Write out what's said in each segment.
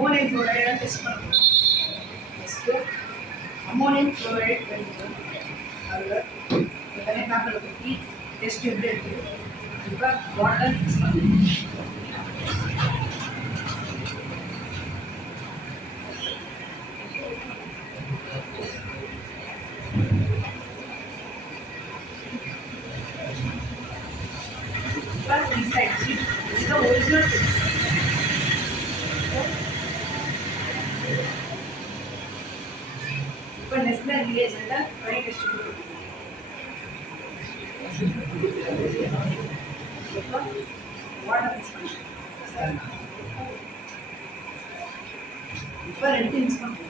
Ammonium குளோரைடை test பண்ணணும். First ammonium chloride பண்ணிக்கணும். அதில் எத்தனை பேப்பரில் ஊற்றி டெஸ்ட் எப்படி எடுத்துக்கணும். இப்போ வாட்டர் மிக்ஸ் பண்ணணும். இதுதான் ஒரிஜினல் டெஸ்ட். இப்போ நெஸ்லே ரியேஜென்ட்ல ட்ரை டெஸ்ட் கொடுக்கணும். இப்போ வாட்டர் மிக்ஸ் பண்ணணும். இப்போ ரெண்டு மிக்ஸ் பண்ணணும்.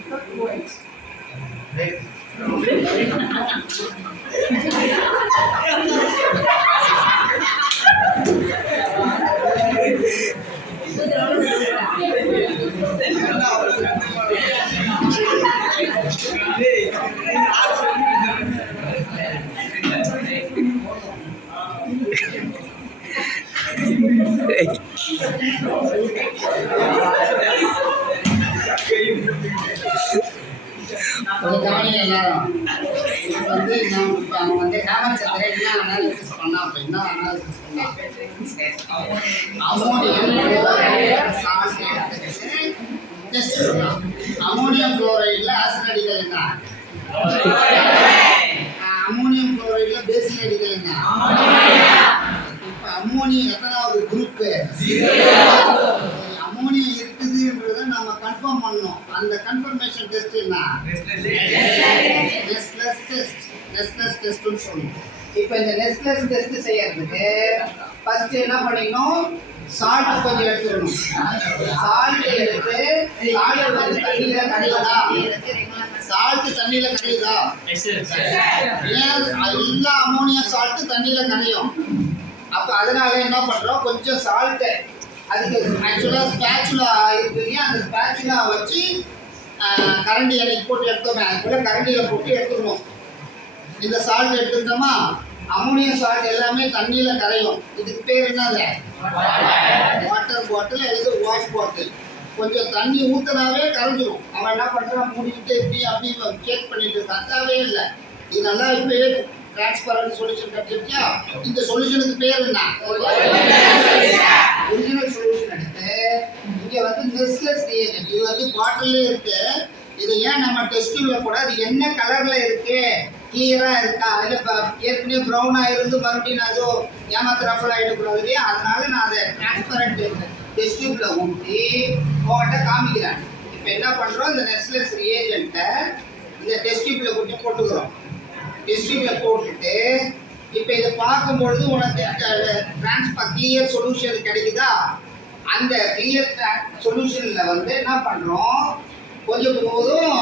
இப்போ 2 eggs. எல்லாரும் இப்போ அவங்க ஹேமச்சந்திரன் அனாலிசிஸ் பண்ணா அப்படின்னா அனாலிசிஸ் பண்ணா அமோனியம் குளோரைடில் ஆசிட் அடிக்கல் என்ன, அமோனியம் குளோரைடில் பேசிக் அடிக்கல் என்ன. இப்போ அமோனியம் எத்தனாவது குரூப்பு? அமோனியம் இருக்குதுன்றத நம்ம கன்ஃபார்ம் பண்ணணும். அந்த கன்ஃபர்மேஷன் டெஸ்ட் என்ன? நெஸ்லெஸ் டெஸ்ட். நெஸ்லெஸ் டெஸ்ட்னு சொல்லணும். இப்போ இந்த நெஸ்லெஸ் டெஸ்ட் செய்யறதுக்கு ஃபர்ஸ்ட் என்ன பண்ணிக்கணும்? சால்ட் கொஞ்சம் எடுத்துக்கணும். சால்ட் எடுத்து சால்ட் வந்து தண்ணியில கரையுதா? சால்ட் தண்ணியில கரையுதா? ஏன் எல்லா அமோனியம் சால்ட் தண்ணியில கரையும். அப்போ அதனால என்ன பண்றோம்? கொஞ்சம் சால்ட்டு அதுக்கு ஆக்சுவலாக ஸ்பேச்சுலா இருக்கு இல்லையா, அந்த ஸ்பேச்சுலா வச்சு கரண்டி எண்ணெய் போட்டு எடுத்தோமே அதுக்குள்ள கரண்டியில் போட்டு எடுத்துக்கணும். இந்த சால்ட் எடுத்துக்கிட்டோமா, அமோனியம் சால்ட் எல்லாமே தண்ணியில் கரையும். இதுக்கு பேர் என்னது? வாட்டர் பாட்டில் அல்லது வாஷ் பாட்டில். கொஞ்சம் தண்ணி ஊற்றினாவே கரைஞ்சிடும். அவன் என்ன பண்ணுறான்? மூடிக்கிட்டு இப்படி அப்படி செக் பண்ணிட்டு கத்தாவே இல்லை. இது நல்லா இப்போ டிரான்ஸ்பரண்ட் சொல்யூஷன் கிடைச்சிருக்கியா? இந்த சொல்யூஷனுக்கு பேர் என்ன? ஒரிஜினல் சொல்யூஷன் எடுத்து இங்கே வந்து நெஸ்லெஸ் ரியேஜென்ட். இது வந்து பாட்டிலே இருக்கு. இதை ஏன் நம்ம டெஸ்ட்ல கூட அது என்ன கலர்ல இருக்கு, கிளியரா இருக்கா, அதில் இப்போ ஏற்கனவே ப்ரௌனாக இருந்து மறுபடியும் நான் ஏதோ ஏமாத்திரப்பல் ஆகிடக்கூடாது இல்லையா, அதனால நான் அதை டிரான்ஸ்பரண்ட் டெஸ்ட் டியூப்ல ஊற்றி உங்கள்கிட்ட காமிக்கிறேன். இப்போ என்ன பண்ணுறோம்? இந்த நெஸ்லெஸ் ரியேஜென்ட்டை இந்த டெஸ்ட் டியூப்ல கொஞ்சம் போட்டுக்கிறோம். டெஸ்ட் டியூப்ல போட்டுட்டு இப்போ இதை பார்க்கும்பொழுது உனக்கு கிளியர் சொல்யூஷன் கிடைக்குதா? அந்த கிளியர் சொல்யூஷனில் வந்து என்ன பண்ணுறோம்? கொஞ்சம் போதும்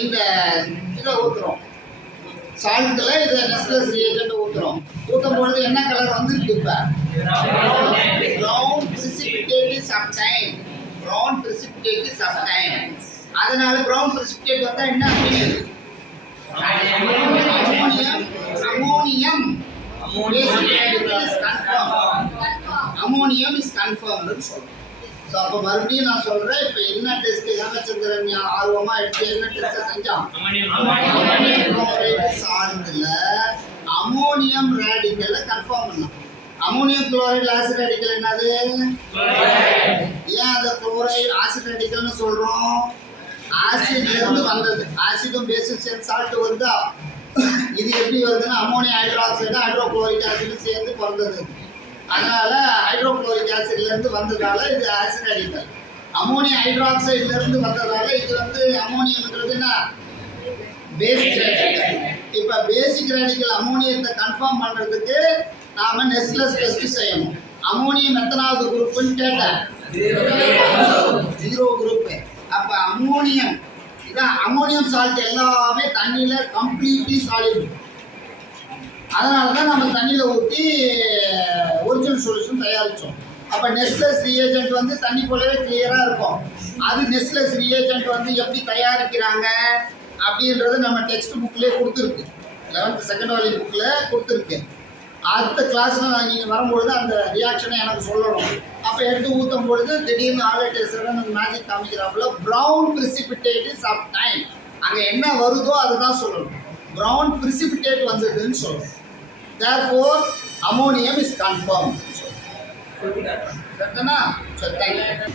இந்த இதை ஊற்றுறோம். சால்ட்டில் இதை நெஸ்லெஸ் ரியேஜென்ட் ஊற்றுறோம். ஊற்றும் பொழுது என்ன கலர் வந்துருக்கு? இப்போ brown precipitate obtained. Brown precipitate obtained. அதனால ப்ரௌன் பிரிசிபிடேட் வந்தால் என்ன அப்படின்னு அமோனியம் இஸ் கன்ஃபார்ம்னு சொல்றோம். ஸோ அப்போ மறுபடியும் நான் சொல்றேன். இப்போ என்ன டெஸ்ட் ஹேமச்சந்திரன் ஆர்வமா எடுத்து என்ன டெஸ்ட் செஞ்சான்? சால்ட்ல அமோனியம் ரேடிக்கலை கன்ஃபார்ம் பண்ணலாம். அமோனியம் குளோரைடு ஆசிட் ரேடிக்கல் என்னது? ஏன் அதை குளோரைடு ஆசிட் ரேடிக்கல்னு சொல்றோம்? ஆசிட்ல இருந்து வந்தது. ஆசிடும் பேஸும் சேர்ந்து சால்ட் வருதா? இது எப்படி வருதுன்னா அமோனியம் ஹைட்ராக்சைடு ஹைட்ரோகுளோரிக் ஆசிடும் சேர்ந்து பிறந்தது. அதனால ஹைட்ரோகுளோரிக் ஆசிட்ல இருந்து வந்ததால இது ஆசிட் ரேடிக்கல். அமோனியம் ஹைட்ராக்சைடுல இருந்து வந்ததால இது வந்து அமோனியம்ன்றது என்ன? பேசிக் ரேடிக்கல். இப்போ பேசிக் ரேடிக்கல் அமோனியத்தை கன்ஃபார்ம் பண்றதுக்கு நாம நெஸ்லெஸ் டெஸ்ட் செய்யணும். அமோனியம் எத்தனாவது குரூப்னு கேட்டேன்? 0 குரூப். அப்போ அமோனியம் இதான் அமோனியம் சால்ட் எல்லாமே தண்ணியில் கம்ப்ளீட்லி சாலிட். அதனால தான் நம்ம தண்ணியில் ஊற்றி ஒரிஜினல் சொல்யூஷன் தயாரித்தோம். அப்போ நெஸ்லெஸ் ரியேஜென்ட் வந்து தண்ணி போலவே கிளியராக இருக்கும். அது நெஸ்லெஸ் ரியேஜென்ட் வந்து எப்படி தயாரிக்கிறாங்க அப்படின்றது நம்ம டெக்ஸ்ட் புக்லேயே கொடுத்துருக்கு. 11th செகண்ட் வால்யூம் புக்கில் கொடுத்துருக்கு. அடுத்த கிளாஸில் நீங்கள் வரும்பொழுது அந்த ரியாக்ஷனை எனக்கு சொல்லணும். அப்போ எடுத்து ஊற்றும் பொழுது திடீர்னு ஆல்டேசரன் அந்த மேஜிக் காமிக்கிறாப்புல ப்ரௌன் precipitate ஆஃப் டைம், அங்கே என்ன வருதோ அதுதான் சொல்லணும். ப்ரௌன் precipitate வந்ததுன்னு சொல்லணும். therefore ammonium is confirmed. சரிதானா? சரி, தேங்க்யூ.